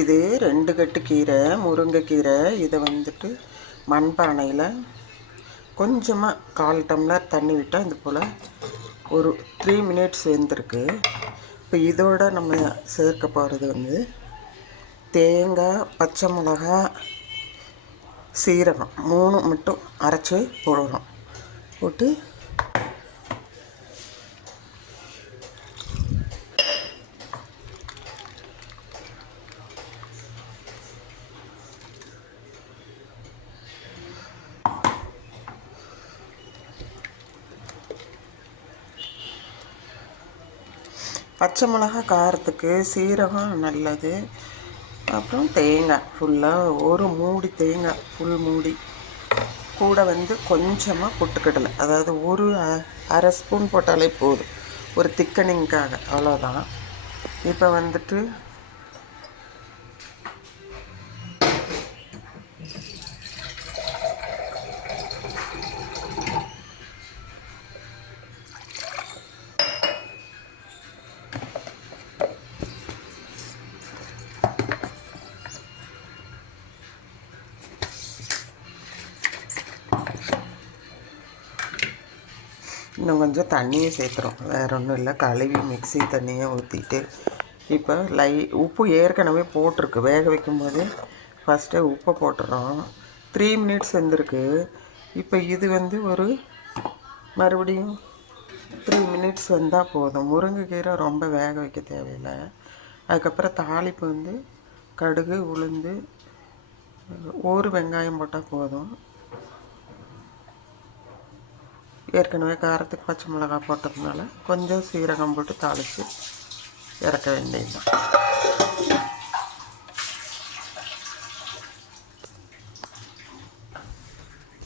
இது 2 கட்டு கீரை, முருங்கைக்கீரை. இதை வந்துட்டு மண்பானையில் கொஞ்சமாக 1/4 டம்ளர் தண்ணி விட்டால் இது போல் ஒரு 3 மினிட்ஸ் வெந்திருக்கு. இப்போ இதோட நம்ம சேர்க்க போகிறது வந்து தேங்காய், பச்சை மிளகா, சீரகம் 3 மட்டும் அரைச்சி போடுறோம். போட்டு பச்சை மிளகா காரத்துக்கு, சீரகம் நல்லது. அப்புறம் தேங்காய் ஃபுல்லாக ஒரு மூடி தேங்காய், ஃபுல் மூடி. கூட வந்து கொஞ்சமாக பொட்டுக்கடலை, அதாவது ஒரு அரை ஸ்பூன் போட்டாலே போதும், ஒரு திக்கனிங்காக, அவ்வளோதான். இப்போ வந்துட்டு இன்னும் கொஞ்சம் தண்ணியை சேர்த்துறோம். வேறு ஒன்றும் இல்லை, கழுவி மிக்ஸி தண்ணியை ஊற்றிட்டு இப்போ உப்பு ஏற்கனவே போட்டிருக்கு. வேக வைக்கும்போது ஃபஸ்ட்டே உப்பை போட்டுறோம். 3 மினிட்ஸ் வெந்திருக்கு. இப்போ இது வந்து ஒரு மறுபடியும் 3 மினிட்ஸ் வந்தால் போதும். முருங்கைக்கீரை ரொம்ப வேக வைக்க தேவையில்லை. அதுக்கப்புறம் தாளிப்பு வந்து கடுகு, உளுந்து, ஒரு வெங்காயம் போட்டால் போதும். ஏற்கனவே காரத்துக்கு பச்சை மிளகாய் போட்டதுனால கொஞ்சம் சீரகம் போட்டு தாளித்து இறக்க வேண்டியதுதான்.